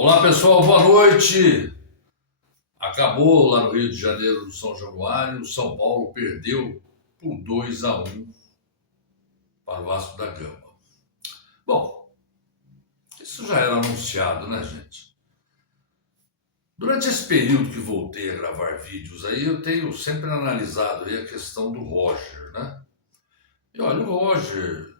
Olá pessoal, boa noite. Acabou lá no Rio de Janeiro do São Januário, o São Paulo perdeu por 2-1 para o Vasco da Gama. Bom, isso já era anunciado, né, gente? Durante esse período que voltei a gravar vídeos aí, eu tenho sempre analisado aí a questão do Roger, né? E olha, o Roger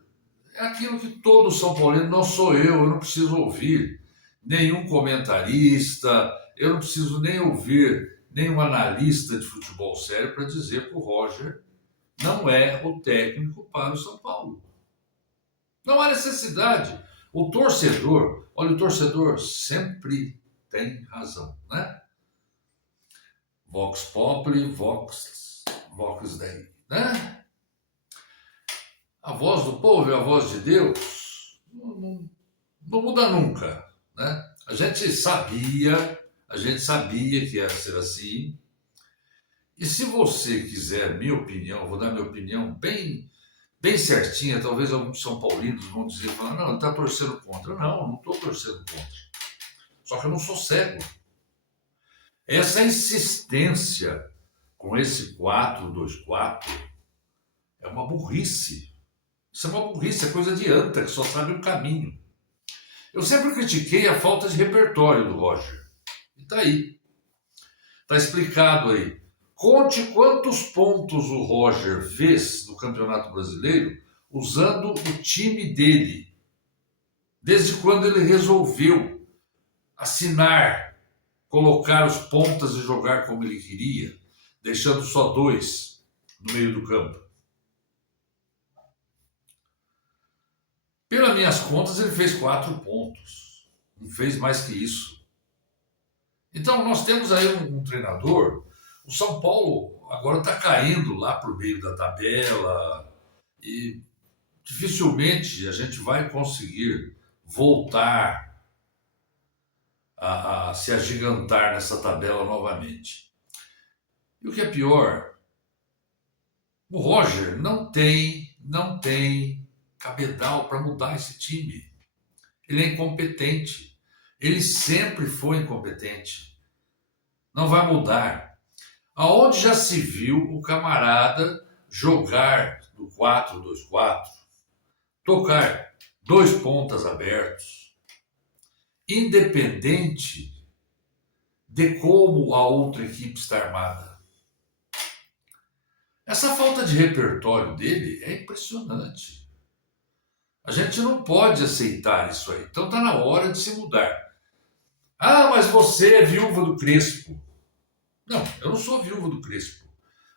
é aquilo que todo São Paulino, não sou eu não preciso ouvir nenhum comentarista, eu não preciso nem ouvir nenhum analista de futebol sério para dizer que o Roger não é o técnico para o São Paulo. Não há necessidade. Olha, o torcedor sempre tem razão, né? Vox Populi, Vox Dei, né? A voz do povo e a voz de Deus não muda nunca, né? A gente sabia que ia ser assim. E se você quiser minha opinião, vou dar minha opinião bem certinha. Talvez alguns São Paulinos vão dizer, não, ele está torcendo contra. Não estou torcendo contra. Só que eu não sou cego. Essa insistência com esse 4-2-4 é uma burrice. Isso é uma burrice, é coisa de anta que só sabe o caminho. Eu sempre critiquei a falta de repertório do Roger. E tá aí. Tá explicado aí. Conte quantos pontos o Roger fez no Campeonato Brasileiro usando o time dele. Desde quando ele resolveu assinar, colocar os pontas e jogar como ele queria, deixando só dois no meio do campo. Pelas minhas contas, ele fez 4 pontos. Não fez mais que isso. Então, nós temos aí um treinador. O São Paulo agora está caindo lá por meio da tabela e dificilmente a gente vai conseguir voltar a se agigantar nessa tabela novamente. E o que é pior, o Roger não tem cabedal para mudar esse time. Ele é incompetente. Ele sempre foi incompetente. Não vai mudar. Aonde já se viu o camarada jogar no 4-2-4, tocar 2 pontas abertos, independente de como a outra equipe está armada? Essa falta de repertório dele é impressionante. A gente não pode aceitar isso aí. Então está na hora de se mudar. Ah, mas você é viúva do Crespo. Não, eu não sou viúva do Crespo.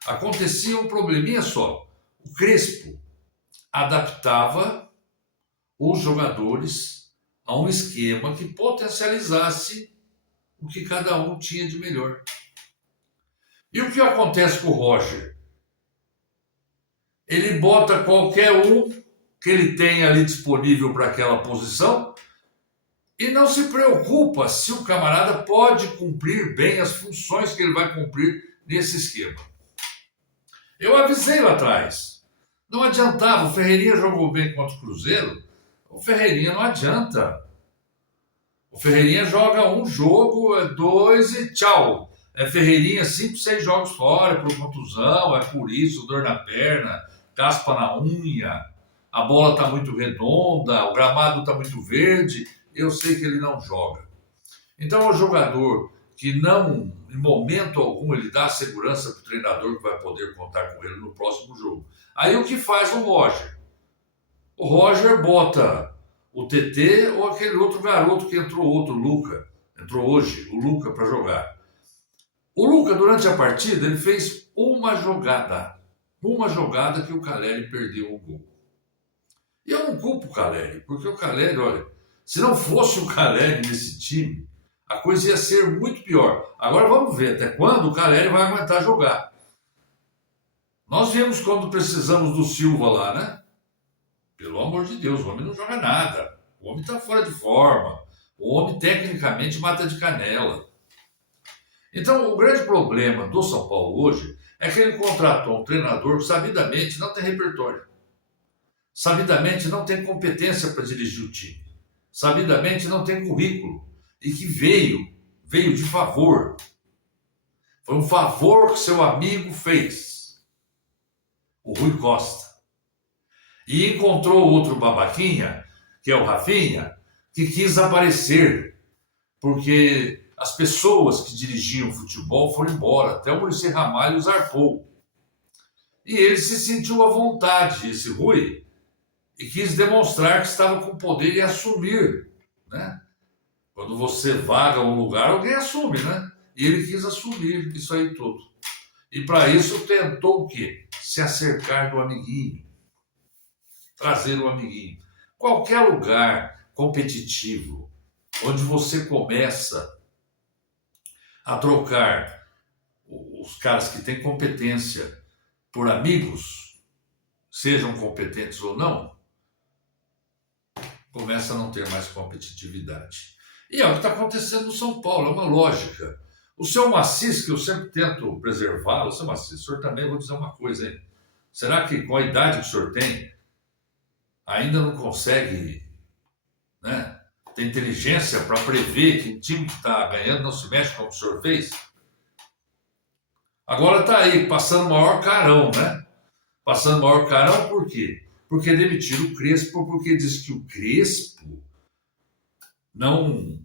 Acontecia um probleminha só. O Crespo adaptava os jogadores a um esquema que potencializasse o que cada um tinha de melhor. E o que acontece com o Roger? Ele bota qualquer um que ele tem ali disponível para aquela posição e não se preocupa se o camarada pode cumprir bem as funções que ele vai cumprir nesse esquema. Eu avisei lá atrás. Não adiantava, o Ferreirinha jogou bem contra o Cruzeiro, o Ferreirinha não adianta. O Ferreirinha joga um jogo, 2 e tchau. É Ferreirinha 5, 6 jogos fora, por contusão, é por isso, dor na perna, caspa na unha, a bola está muito redonda, o gramado está muito verde, eu sei que ele não joga. Então é um jogador que não, em momento algum, ele dá segurança para o treinador que vai poder contar com ele no próximo jogo. Aí o que faz o Roger? O Roger bota o TT ou aquele outro garoto que entrou, outro Luca, entrou hoje, o Luca, para jogar. O Luca, durante a partida, ele fez uma jogada que o Caleri perdeu o gol. E eu não culpo o Caleri, porque o Caleri, olha, se não fosse o Caleri nesse time, a coisa ia ser muito pior. Agora vamos ver até quando o Caleri vai aguentar jogar. Nós vimos quando precisamos do Silva lá, né? Pelo amor de Deus, o homem não joga nada. O homem está fora de forma. O homem tecnicamente mata de canela. Então, o grande problema do São Paulo hoje é que ele contratou um treinador que sabidamente não tem repertório. Sabidamente não tem competência para dirigir o time. Sabidamente não tem currículo. e que veio de favor. Foi um favor que seu amigo fez, o Rui Costa. E encontrou outro babaquinha, que é o Rafinha, que quis aparecer, porque as pessoas que dirigiam o futebol foram embora, até o Muricy Ramalho zarpou. E ele se sentiu à vontade, esse Rui, e quis demonstrar que estava com poder e assumir, né? Quando você vaga um lugar, alguém assume, né? E ele quis assumir isso aí tudo. E para isso tentou o quê? Se acercar do amiguinho, trazer o amiguinho. Qualquer lugar competitivo, onde você começa a trocar os caras que têm competência por amigos, sejam competentes ou não, começa a não ter mais competitividade. E é o que está acontecendo no São Paulo, é uma lógica. O seu Macis, que eu sempre tento preservar, o seu Macis, o senhor também, vou dizer uma coisa, hein? Será que com a idade que o senhor tem, ainda não consegue, né, ter inteligência para prever que o time que está ganhando não se mexe como o senhor fez? Agora está aí, passando o maior carão, né? Passando o maior carão por quê? Porque demitiram o Crespo, porque diz que o Crespo não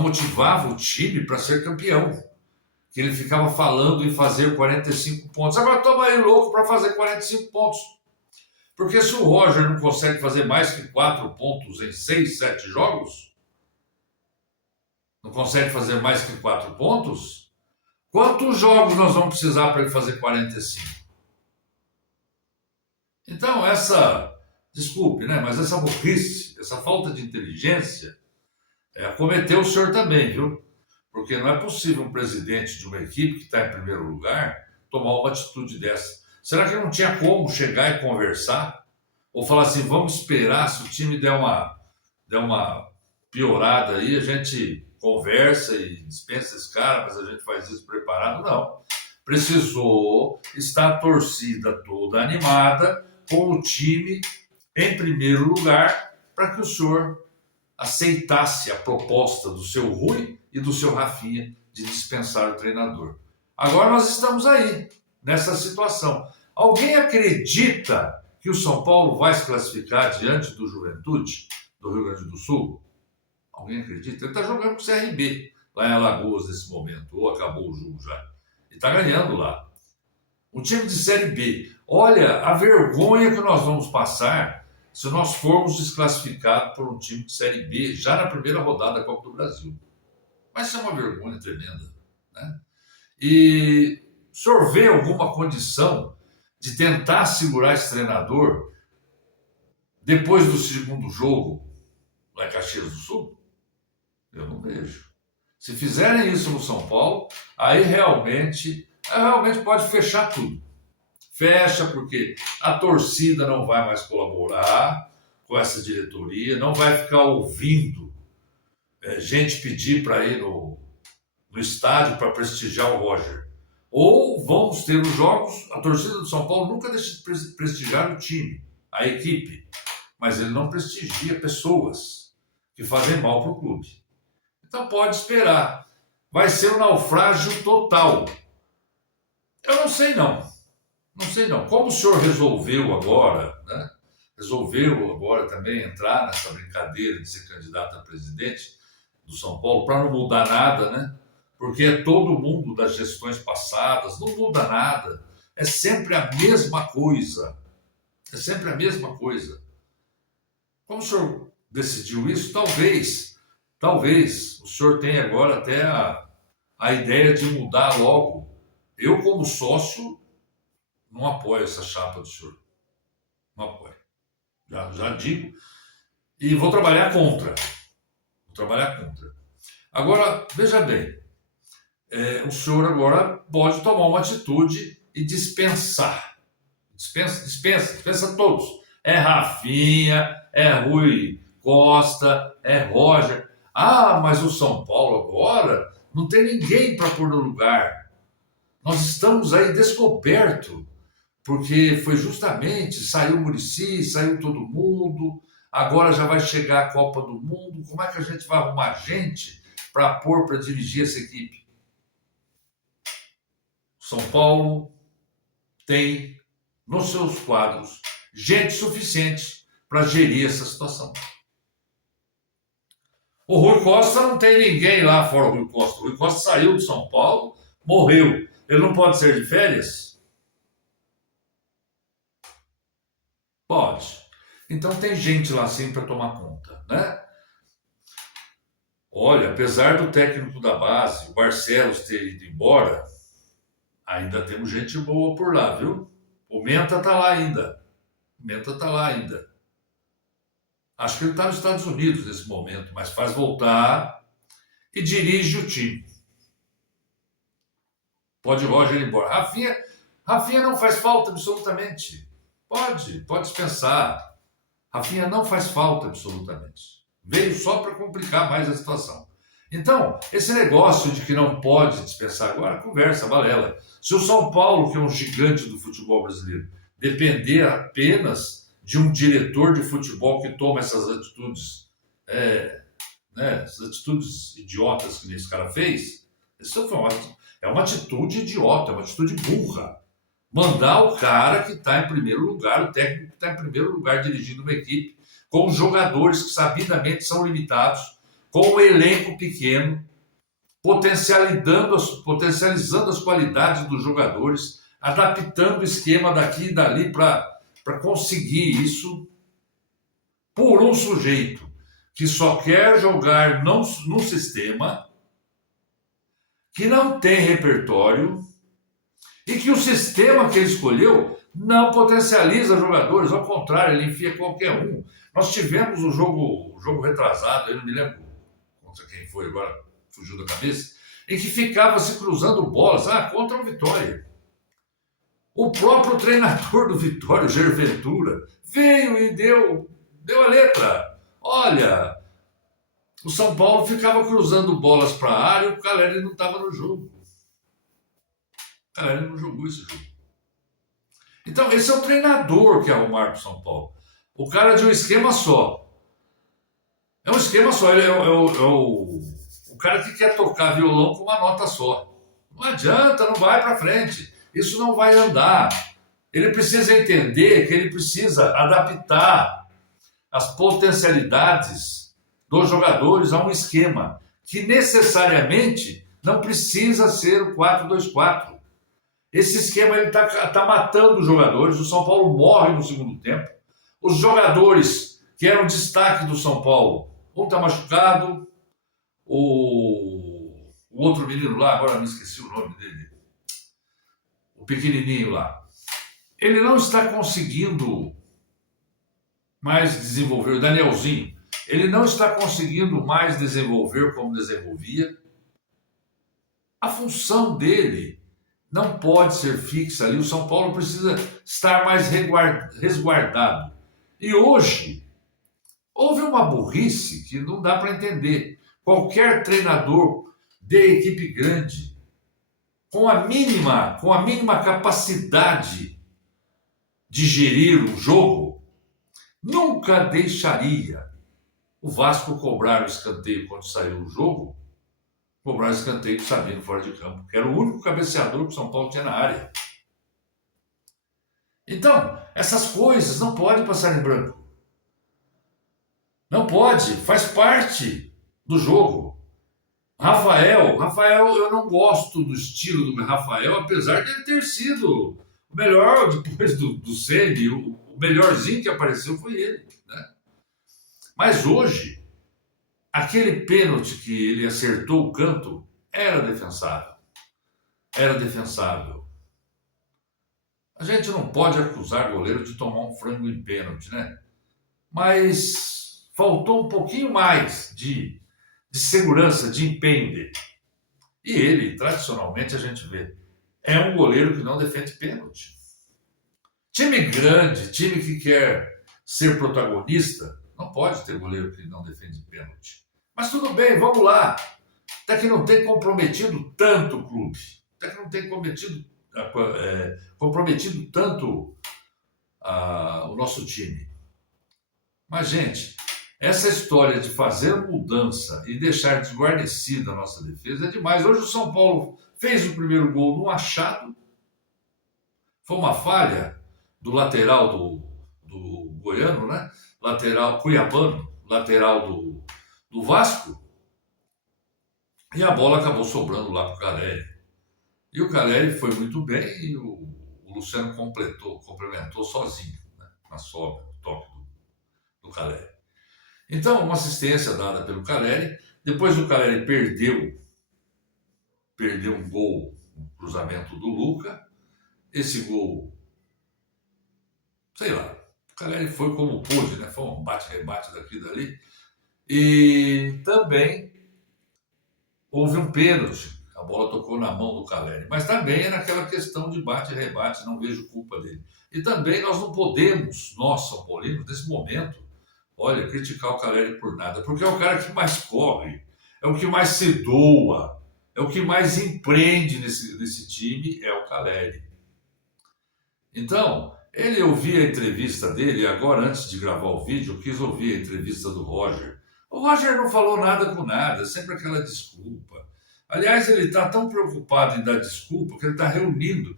motivava o time para ser campeão. Que ele ficava falando em fazer 45 pontos. Agora toma aí louco para fazer 45 pontos. Porque se o Roger não consegue fazer mais que 4 pontos em 6, 7 jogos, não consegue fazer mais que 4 pontos, quantos jogos nós vamos precisar para ele fazer 45? Então, desculpe, né? Mas essa burrice, essa falta de inteligência, acometeu o senhor também, viu? Porque não é possível um presidente de uma equipe que está em primeiro lugar tomar uma atitude dessa. Será que não tinha como chegar e conversar? Ou falar assim, vamos esperar, se o time der uma piorada aí, a gente conversa e dispensa esse cara, mas a gente faz isso preparado? Não. Precisou estar a torcida toda animada, com o time em primeiro lugar, para que o senhor aceitasse a proposta do seu Rui e do seu Rafinha de dispensar o treinador. Agora nós estamos aí, nessa situação. Alguém acredita que o São Paulo vai se classificar diante do Juventude, do Rio Grande do Sul? Alguém acredita? Ele está jogando com o CRB, lá em Alagoas, nesse momento, ou acabou o jogo já. E está ganhando lá. Um time de Série B. Olha a vergonha que nós vamos passar se nós formos desclassificados por um time de Série B já na primeira rodada da Copa do Brasil. Vai ser uma vergonha tremenda, né? E o senhor vê alguma condição de tentar segurar esse treinador depois do segundo jogo lá em Caxias do Sul? Eu não vejo. Se fizerem isso no São Paulo, aí realmente pode fechar tudo. Fecha porque a torcida não vai mais colaborar com essa diretoria, não vai ficar ouvindo gente pedir para ir no estádio para prestigiar o Roger. Ou vamos ter os jogos, a torcida do São Paulo nunca deixa de prestigiar o time, a equipe, mas ele não prestigia pessoas que fazem mal para o clube. Então pode esperar. Vai ser um naufrágio total. Eu não sei não. Não sei não. Como o senhor resolveu agora, né? Resolveu agora também entrar nessa brincadeira de ser candidato a presidente do São Paulo para não mudar nada, né? Porque é todo mundo das gestões passadas, não muda nada. É sempre a mesma coisa. É sempre a mesma coisa. Como o senhor decidiu isso? Talvez o senhor tenha agora até a ideia de mudar logo. Eu, como sócio, não apoio essa chapa do senhor. Não apoio. Já digo. E vou trabalhar contra. Agora, veja bem. O senhor agora pode tomar uma atitude e dispensar. Dispensa todos. É Rafinha, é Rui Costa, é Roger. Ah, mas o São Paulo agora não tem ninguém para pôr no lugar. Nós estamos aí descoberto, porque foi justamente, saiu o Muricy, saiu todo mundo, agora já vai chegar a Copa do Mundo, como é que a gente vai arrumar gente para pôr para dirigir essa equipe? São Paulo tem nos seus quadros gente suficiente para gerir essa situação. O Rui Costa não tem ninguém lá fora o Rui Costa. O Rui Costa saiu de São Paulo, morreu. Ele não pode ser de férias? Pode. Então tem gente lá sim para tomar conta, né? Olha, apesar do técnico da base, o Barcelos, ter ido embora, ainda temos gente boa por lá, viu? O Menta tá lá ainda. O Menta tá lá ainda. Acho que ele está nos Estados Unidos nesse momento, mas faz voltar e dirige o time. Pode o Roger ir embora. Rafinha não faz falta absolutamente. Pode dispensar. Rafinha não faz falta absolutamente. Veio só para complicar mais a situação. Então, esse negócio de que não pode dispensar agora, conversa, balela. Se o São Paulo, que é um gigante do futebol brasileiro, depender apenas de um diretor de futebol que toma essas atitudes, essas atitudes idiotas que esse cara fez, isso é uma atitude idiota, é uma atitude burra. Mandar o cara que está em primeiro lugar, o técnico que está em primeiro lugar dirigindo uma equipe, com os jogadores que sabidamente são limitados, com um elenco pequeno, potencializando as qualidades dos jogadores, adaptando o esquema daqui e dali para conseguir isso por um sujeito que só quer jogar num sistema que não tem repertório e que o sistema que ele escolheu não potencializa jogadores, ao contrário, ele enfia qualquer um. Nós tivemos um jogo retrasado, eu não me lembro contra quem foi agora, fugiu da cabeça, em que ficava se cruzando bolas, contra o Vitória. O próprio treinador do Vitória, o Jair Ventura, veio e deu a letra. Olha, o São Paulo ficava cruzando bolas para a área e o Caleri não estava no jogo. O Caleri não jogou esse jogo. Então, esse é o treinador que arrumaram para o São Paulo. O cara de um esquema só. É um esquema só. Ele é o cara que quer tocar violão com uma nota só. Não adianta, não vai para frente. Isso não vai andar. Ele precisa entender que ele precisa adaptar as potencialidades dos jogadores a um esquema que necessariamente não precisa ser o 4-2-4. Esse esquema está matando os jogadores. O São Paulo morre no segundo tempo. Os jogadores que eram destaque do São Paulo, um está machucado, o outro menino lá, agora me esqueci o nome dele, o pequenininho lá, ele não está conseguindo mais desenvolver, o Danielzinho, ele não está conseguindo mais desenvolver como desenvolvia. A função dele não pode ser fixa ali. O São Paulo precisa estar mais resguardado. E hoje, houve uma burrice que não dá para entender. Qualquer treinador de equipe grande, com a mínima capacidade de gerir o jogo, nunca deixaria o Vasco cobrar o escanteio quando saiu o jogo, cobrar o escanteio sabendo fora de campo, que era o único cabeceador que o São Paulo tinha na área. Então, essas coisas não podem passar em branco. Não pode, faz parte do jogo. Rafael, eu não gosto do estilo do Rafael, apesar de ele ter sido o melhor depois do Ceni, o melhorzinho que apareceu foi ele, né? Mas hoje, aquele pênalti que ele acertou o canto era defensável. Era defensável. A gente não pode acusar goleiro de tomar um frango em pênalti, né? Mas faltou um pouquinho mais de segurança, de empenho dele. E ele, tradicionalmente, a gente vê, é um goleiro que não defende pênalti. Time grande, time que quer ser protagonista, não pode ter goleiro que não defende pênalti. Mas tudo bem, vamos lá. Até que não tem comprometido tanto o clube. Até que não tem comprometido tanto o nosso time. Mas, gente, essa história de fazer mudança e deixar desguarnecida a nossa defesa é demais. Hoje o São Paulo fez o primeiro gol no achado, foi uma falha do lateral do Goiano, né? Lateral Cuiabano, lateral do Vasco, e a bola acabou sobrando lá para o Caleri. E o Caleri foi muito bem e o Luciano complementou sozinho, né? Na sobra, no toque do Caleri. Então, uma assistência dada pelo Caleri. Depois o Caleri perdeu um gol, um cruzamento do Luca. Esse gol, sei lá, o Caleri foi como pôde, né? Foi um bate-rebate daqui e dali. E também houve um pênalti. A bola tocou na mão do Caleri. Mas também é naquela questão de bate-rebate, não vejo culpa dele. E também nós não podemos, nós, São Paulinos, nesse momento, olha, criticar o Caleri por nada, porque é o cara que mais corre, é o que mais se doa, é o que mais empreende nesse time, é o Caleri. Então, eu vi a entrevista dele, agora antes de gravar o vídeo, eu quis ouvir a entrevista do Roger. O Roger não falou nada com nada, sempre aquela desculpa. Aliás, ele está tão preocupado em dar desculpa que ele está reunindo.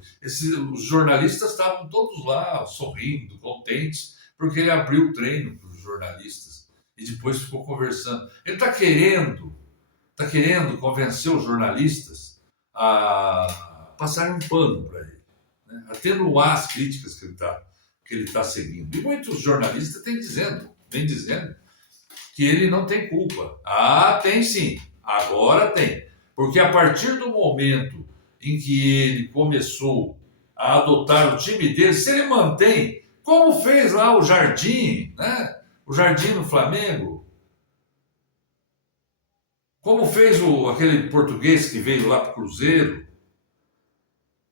Os jornalistas estavam todos lá, sorrindo, contentes, porque ele abriu o treino para os jornalistas e depois ficou conversando. Ele está querendo convencer os jornalistas a passarem um pano para ele, né? Atenuar as críticas que ele tá seguindo. E muitos jornalistas vêm dizendo que ele não tem culpa. Ah, tem sim, agora tem. Porque a partir do momento em que ele começou a adotar o time dele, se ele mantém, como fez lá o Jardim, né? O Jardim no Flamengo, como fez aquele português que veio lá para o Cruzeiro,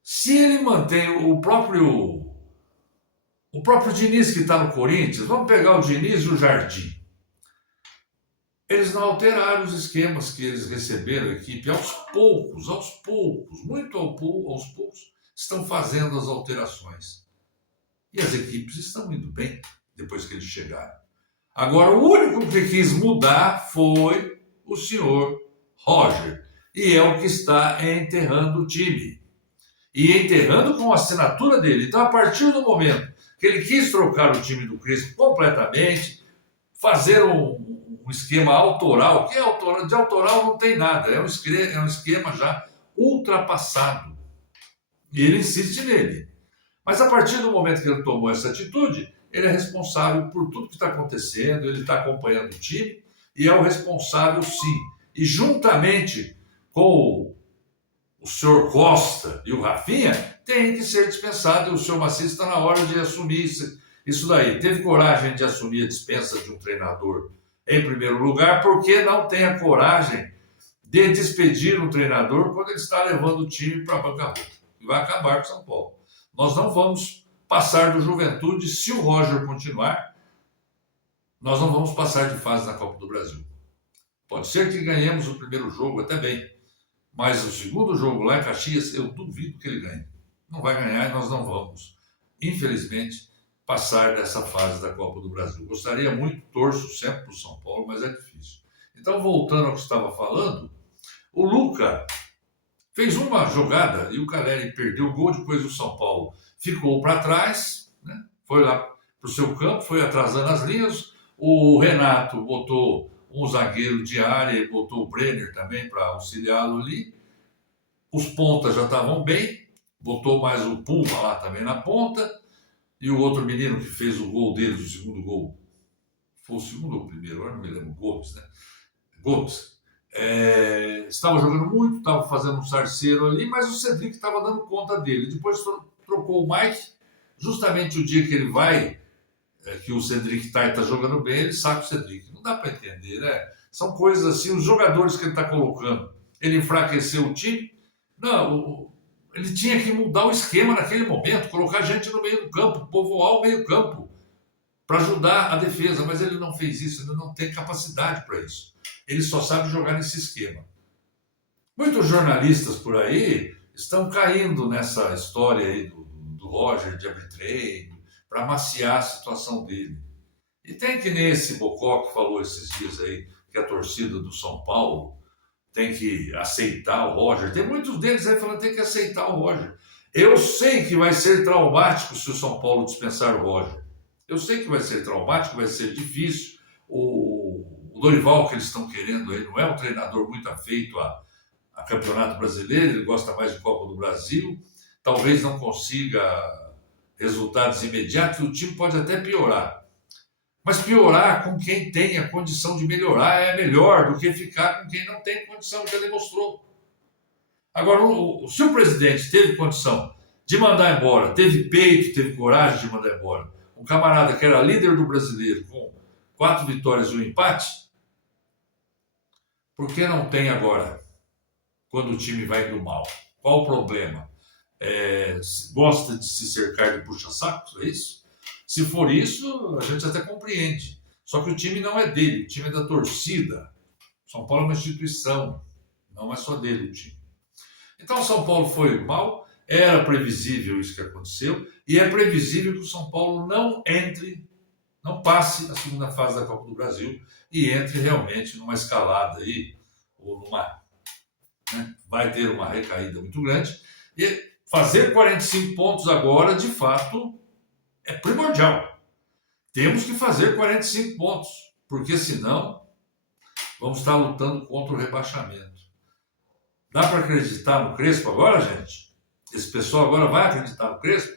se ele mantém o próprio Diniz que está no Corinthians, vamos pegar o Diniz e o Jardim. Eles não alteraram os esquemas que eles receberam a equipe. Aos poucos, muito aos poucos, estão fazendo as alterações. E as equipes estão indo bem depois que eles chegaram. Agora, o único que quis mudar foi o senhor Roger. E é o que está enterrando o time. E enterrando com a assinatura dele. Então, a partir do momento que ele quis trocar o time do Crespo completamente, fazer um esquema autoral, que é autoral, de autoral não tem nada, é um esquema já ultrapassado. E ele insiste nele. Mas a partir do momento que ele tomou essa atitude, ele é responsável por tudo que está acontecendo, ele está acompanhando o time e é o responsável, sim. E juntamente com o senhor Costa e o Rafinha, tem que ser dispensado, e o senhor Maciel está na hora de assumir isso daí. Teve coragem de assumir a dispensa de um treinador em primeiro lugar, porque não tem a coragem de despedir um treinador quando ele está levando o time para a bancarrota. E vai acabar com o São Paulo. Nós não vamos passar do Juventude, se o Roger continuar, nós não vamos passar de fase na Copa do Brasil. Pode ser que ganhemos o primeiro jogo, até bem, mas o segundo jogo lá em Caxias, eu duvido que ele ganhe. Não vai ganhar e nós não vamos, infelizmente, passar dessa fase da Copa do Brasil. Gostaria muito, torço sempre para o São Paulo, mas é difícil. Então, voltando ao que estava falando, o Luca fez uma jogada e o Caleri perdeu o gol, depois o São Paulo ficou para trás, né? Foi lá para o seu campo, foi atrasando as linhas. O Renato botou um zagueiro de área e botou o Brenner também para auxiliá-lo ali. Os pontas já estavam bem, botou mais o Puma lá também na ponta. E o outro menino que fez o gol deles, o segundo gol, foi o segundo ou o primeiro, agora não me lembro, Gomes, né? Gomes. Estava jogando muito, estava fazendo um sarceiro ali, mas o Cedric estava dando conta dele. Depois trocou o Mike, justamente o dia que ele vai, que o Cedric está jogando bem, ele saca o Cedric. Não dá para entender, né? São coisas assim, os jogadores que ele está colocando, ele enfraqueceu o time. Não, ele tinha que mudar o esquema naquele momento, colocar gente no meio do campo, povoar o meio campo, para ajudar a defesa, mas ele não fez isso, ele não tem capacidade para isso. Ele só sabe jogar nesse esquema. Muitos jornalistas por aí estão caindo nessa história aí do Roger de abrir treino, para maciar a situação dele. E tem que nem esse Bocó que falou esses dias aí, que a torcida do São Paulo tem que aceitar o Roger. Tem muitos deles aí falando que tem que aceitar o Roger. Eu sei que vai ser traumático se o São Paulo dispensar o Roger. Eu sei que vai ser traumático, vai ser difícil. O Dorival que eles estão querendo aí não é um treinador muito afeito a Campeonato Brasileiro, ele gosta mais de Copa do Brasil. Talvez não consiga resultados imediatos, o time pode até piorar. Mas piorar com quem tem a condição de melhorar é melhor do que ficar com quem não tem condição, já demonstrou. Agora, se o presidente teve condição de mandar embora, teve peito, teve coragem de mandar embora, um camarada que era líder do brasileiro, com 4 vitórias e um empate, por que não tem agora, quando o time vai indo mal? Qual o problema? Gosta de se cercar de puxa-sacos, é isso? Se for isso, a gente até compreende. Só que o time não é dele, o time é da torcida. São Paulo é uma instituição, não é só dele o time. Então o São Paulo foi mal, era previsível isso que aconteceu, e é previsível que o São Paulo não passe a segunda fase da Copa do Brasil e entre realmente numa escalada aí, ou vai ter uma recaída muito grande. E fazer 45 pontos agora, de fato, é primordial. Temos que fazer 45 pontos, porque senão vamos estar lutando contra o rebaixamento. Dá para acreditar no Crespo agora, gente? Esse pessoal agora vai acreditar no Crespo?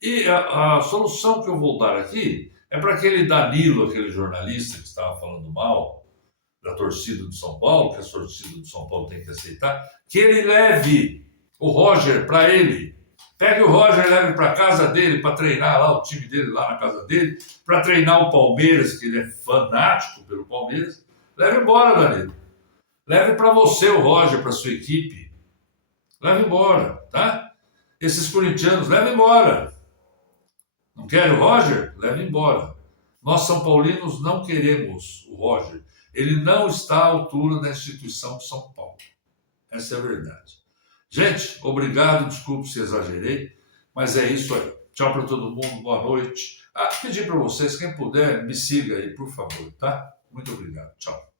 E a solução que eu vou dar aqui é para aquele Danilo, aquele jornalista que estava falando mal da torcida do São Paulo, que a torcida do São Paulo tem que aceitar, que ele leve o Roger para ele. Pegue o Roger e leve para casa dele, para treinar lá o time dele, lá na casa dele, para treinar o Palmeiras, que ele é fanático pelo Palmeiras. Leve embora, Danilo. Leve para você o Roger, para sua equipe. Leve embora, tá? Esses corintianos, leve embora. Não quer o Roger? Leve embora. Nós, São Paulinos, não queremos o Roger. Ele não está à altura da instituição de São Paulo. Essa é a verdade. Gente, obrigado, desculpe se exagerei, mas é isso aí. Tchau para todo mundo, boa noite. Pedir para vocês, quem puder, me siga aí, por favor, tá? Muito obrigado, tchau.